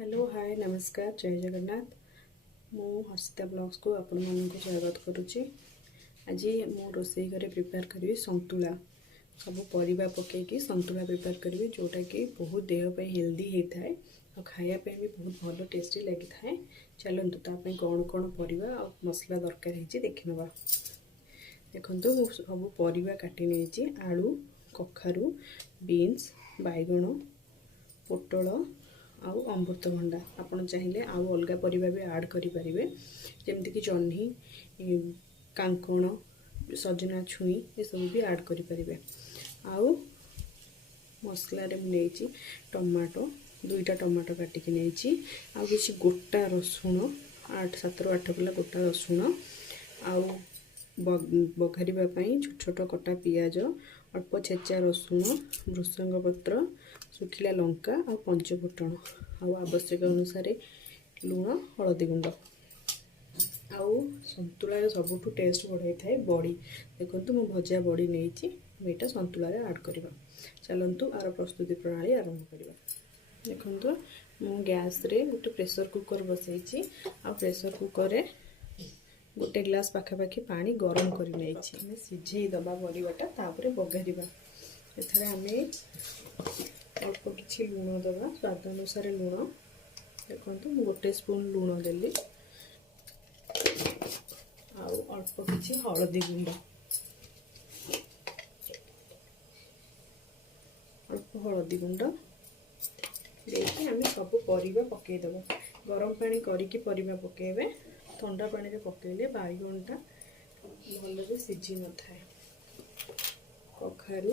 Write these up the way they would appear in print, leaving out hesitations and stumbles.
Hello hi नमस्कार जय जगन्नाथ मु हर्षिता ब्लॉग्स को आपण मानक स्वागत करुच्ची। आज मु रोसई घरे प्रिपेयर करी संतुला सब परिबा पकईकी संतुला प्रिपेयर करी जोटा कि बहुत देह पे हेल्दी होता है और खाया पे भी बहुत भल टेस्टी लगी थाए। चलतु तापाई कौन कौन परिबा और मसला दरकार है देखि नवा। देखंतु मु सब परिबा काटी नेछि आलू कखारू बीन्स बैगण पोटल आउ अमृतभंडा आपन चाहिए आउ अलग परिबा भी ऐड करि परिबे जेमति कि जह्नी कांकण सजना छुई ये सब भी ऐड करि परिबे। आउ मसला रे नेछि टमाटो दुईटा टमाटो काटिकी नेछि आउ किछि गोटा रसुण 8 कला गोटा रसुण आउ बघारिबा पई छोट छोट कटा पियाज अल्प छेचा रसुण भृसंग पत्र सुखिला लंका और पंचफुटण आउ आवश्यक अनुसार लुण हलदी गुंड आउ संतुला सबुठु टेस्ट बढ़ाई थाए बड़ी। देखो मु भजा बड़ी नहीं संतुला ऐड करवा। चलतु आर प्रस्तुति प्रणाली आरंभ करवा। देखो मु गैस रे गोटे प्रेशर कुकर बसई आ प्रेशर कुकर रे गोटे ग्लास पाखापाखि पानी गरम कर सिझे दबा परिवाटा तापर बघारिबा। एथरे आमे अल्प किछि लुण दबा स्वाद अनुसार लुण देखो गोटे स्पून लुण देली आउ अल्प किछि हलदी गुंड अल्प हलदी गुंड देखिए आम सब परिबा पकई दबा। गरम पानी करिकी परिबा पकेबे ठंडा पानी रे पकेले बैगणटा भल से सिझी न थाए। कखारू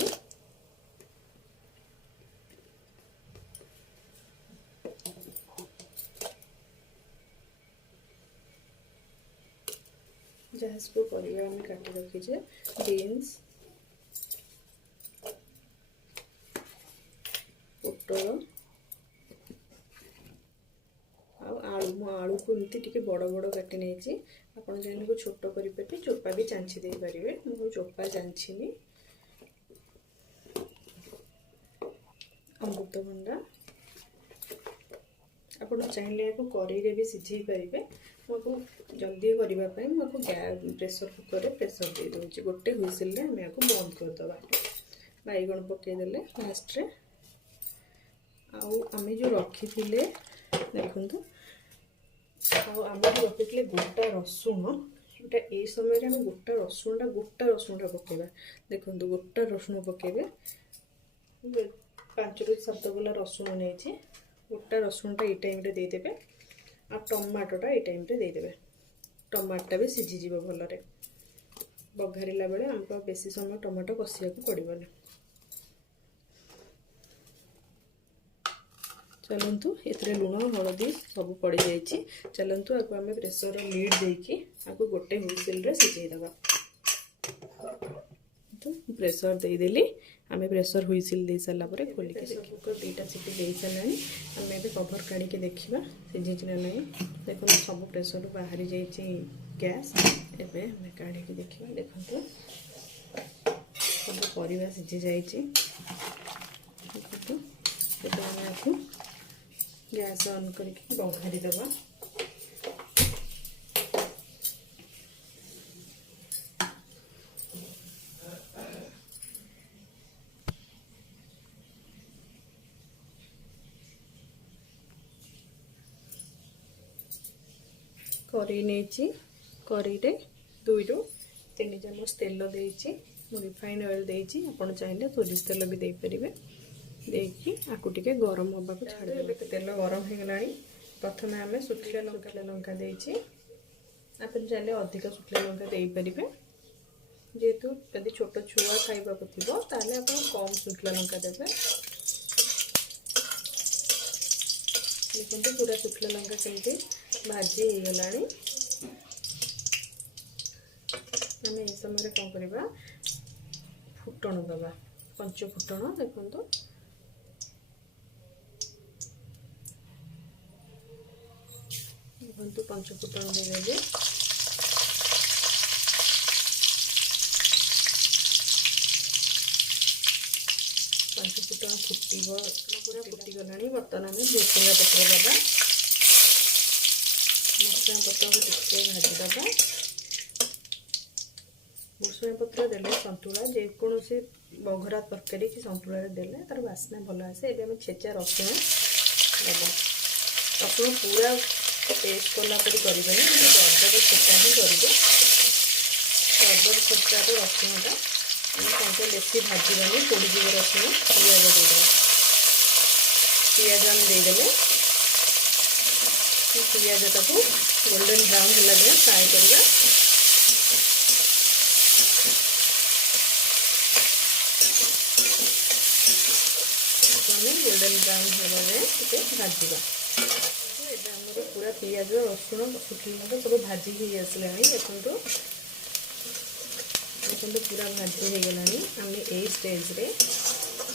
जहाँ सब परिबा आम काटी रखीचे बीन्स पोटल आलू आलू को एमती टिके बड़ बड़ काटी नहीं आपन चाहिए छोट करें चोपा भी चांची दे पारे मु चोपा चांचीनी। अमृतभंडा आपन चाहिए कड़े भी सिझे पारे मुझको जल्दी करने मुझको प्रेशर कुकर रे प्रेशर दे दूँ गोटे हुइसिल आम या बंद करदे। बैगण पकईदे लास्ट आम जो रखी थे देखु आम जो रखी गोटा रसुण गोटा ये समय आम गोटा रसुणटा पकेबा। देखो गोटा रसुण पकेबे 5 ରୁ 7 गला रसुण नहीं गोटा रसुणटा ये टाइम रे देदेबे आ टमाटोटा ये टाइम रे देदेबे। टमाटोटा भी सिझीज भलरे बघारिला बेले आमको बेसी समय टमाटो कषिया पड़ोनी। चलतु ये लुण हलदी सब पड़ जाइए। चलतु आपको आम प्रेसर लीड देकी आपको गोटे हुइसिल रे सिझेदबा। तो प्रेसर देदेली आम प्रेसर हुइसिल दे सारा खोलिक कुकर 2टा सीटी दे सारा आम ए कभर काढ़ी देखा सिझी ना नहीं। देखो सब प्रेसर बाहरी जाइए गैस एवं आम काढ़ी देखा। देखो सब परिबा सिझी जाइए। देखो आम आपको गैस ऑन करके बघारी दबा। करी नहीं करी 2 ରୁ 3 चामच तेल देती रिफाइन ऑयल देती आपड़ चाहिए सोरिष तेल भी देपारे देखिए आपको टे गरम हवा को छाड़ तेल गरम हो गला। प्रथम आम सुखिला लंका देती आप चाहिए अधिक सुखिला लंका दे पारे जेहेतु यदि छोट छुआ खाइबा को थी ताले आप कम सुखिला लंका देवे। देखते पूरा सुखिला लंका केमती भाजी हो गला। आम ये समय कौन करवा फुटण दबा पंचफुटण देखो देखो पंचफुटण देदेवी पंचफुटण फुटण फुटब पूरा फुटीगला। बर्तमान आम भुसुंगा पत्र दबा, भुसुंगा पत्र को टिके भाजीदबा। भुसुंगा पत्र देले सन्तुला जेकोसी बघरा तरकारी कि सन्तुला देले तार बास्ना भल आसे। एबे हम छेचा रसुण दबा। रसुण पूरा पेस्ट कला परी करबेनी, दरदर छेचा ही करिबे। दरदर छेचा तो रसुणटा हम साथे बेसी भाजीबानी, पोड़ीजीव रसुण। पियाज देदेबा, पियाज आम देदेले पियाजटा को गोल्डन ब्राउन होला जाए फ्राए करबा। गोल्डन ब्राउन होगा जाए भाजवा। एमर पूरा पियाज रसुण शुखा सब भाजी ही आसला। देखो देखो पूरा भाजी हो गला। आम ए स्टेज रे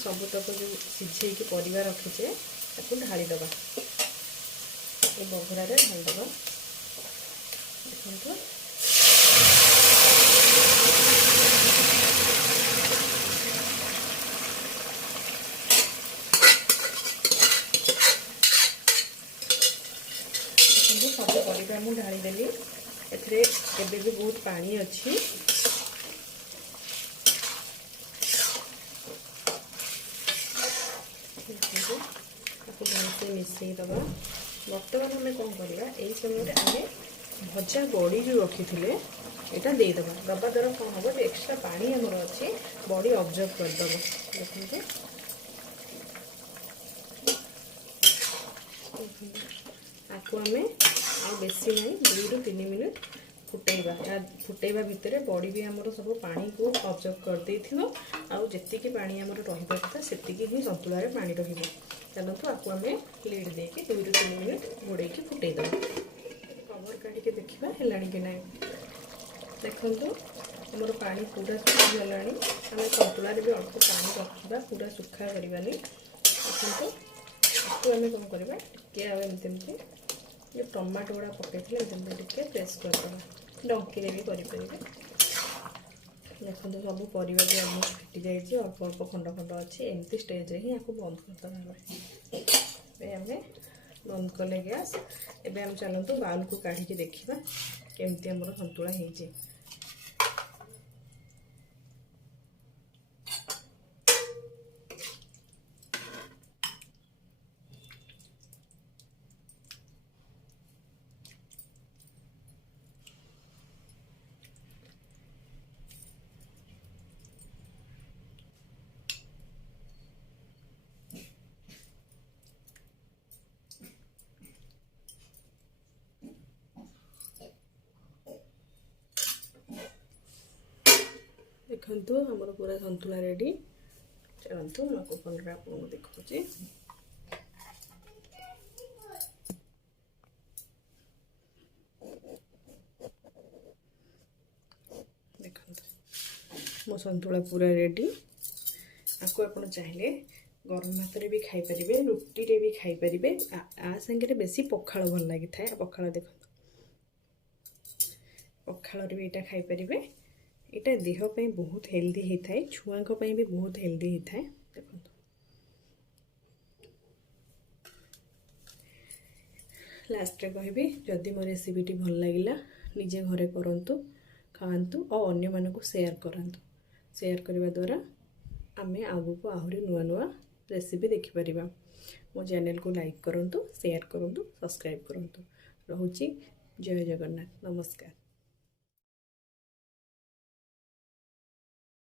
सबुतक जो सीझे कि परिवा रखीचे ताको ढालीदबा, ये बघरा ढालीदबा। देखो सब परिवा मुझे ढालीदेली। एबे भी बहुत पानी अच्छी। भलसे मिसई दबा। बर्तमान आम कौन करवा, यही समय आम भजा बड़ी जो रखी थे यहाँ देदेबा। दबा द्वारा कौन हम एक्सट्रा पानी आमर अच्छी बड़ी अब्जर्व करदब। देखते आपको आम आ बेसी ना 2 ରୁ 3 मिनट फुटेबा। फुटेबा भितर बड़ी भी आमर सब पानी को अब्जर्व कर देथिबो। आउ जेतिकी पानी आमर रहिबा कथा सेतिकी ही सन्तुला रे पानी रहिबो। चलतु आपको आम लीड देके 2 ରୁ 3 मिनट घोड़े फुटे दबा। कवर काटिके देखा है कि ना। देखो आमर पानी पूरा सुखी गला। आम सन्तुला भी अल्प पानी रखा, पूरा सुखा करवानी। देखो आपको आम कौन करवा टे एमती जो टमाटो गुड़ा पकई टे प्रेस करदे, डंकी भी करेंगे। देखो सब परिवा भी आम फिटी जाइए, अल्प अल्प खंड खंड अच्छे। एमती स्टेज ही आपको बंद करदे। आम बंद कले गैस। एबे हम चलतु बाउल को काढ़ी देखा केमती आमर सन्तुला हो। देखो हमर पूरा सन्तुला रेडी। चलतु मैं ओपन आपको देखुची। देखो मो सन्तुला पूरा रेडी। आपको आप चाहिए गरम भात भी खाईपर, रुटी रे भी खाईपर। आ संगे बेसी पखाल भल लगी था। पखाल देखो पखाल भी यहाँ खाईपर। यहाँ देहपाई बहुत हेल्दी होता है, छुआ भी बहुत हेल्दी होता है। देखो लास्ट रे कहबी जदि मो रेसिपीटी भल लगिला निजे घरे करंतु, खाआंतु और अन्य मानकु शेयर करंतु। शेयर करने द्वारा आम आगु को आहरी नुआ नुआ रेसिपी देखिपर। मो चैनल को लाइक करंतु, शेयर करंतु, सब्सक्राइब करंतु। रहुची। जय जगन्नाथ। नमस्कार।